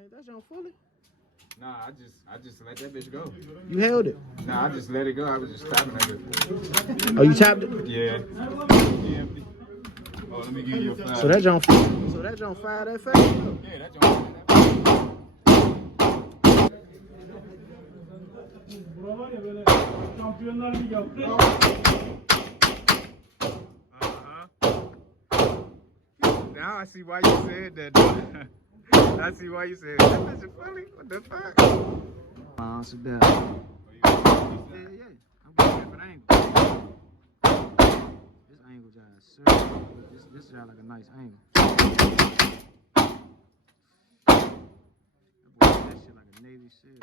Ain't that your fully? Nah, I just let that bitch go. You held it? Nah, I just let it go. I was just tapping at it. Oh, you tapped it? Yeah. Oh, let me give you a 5. So that John 5 that fast? Yeah, that John 5 that fast. Now I see why you said that. I see why you said that. That bitch is funny. What the fuck? Sit down. Yeah. I'm getting a different angle. This angle just serious. This is like a nice angle. That boy, that shit like a Navy SEAL.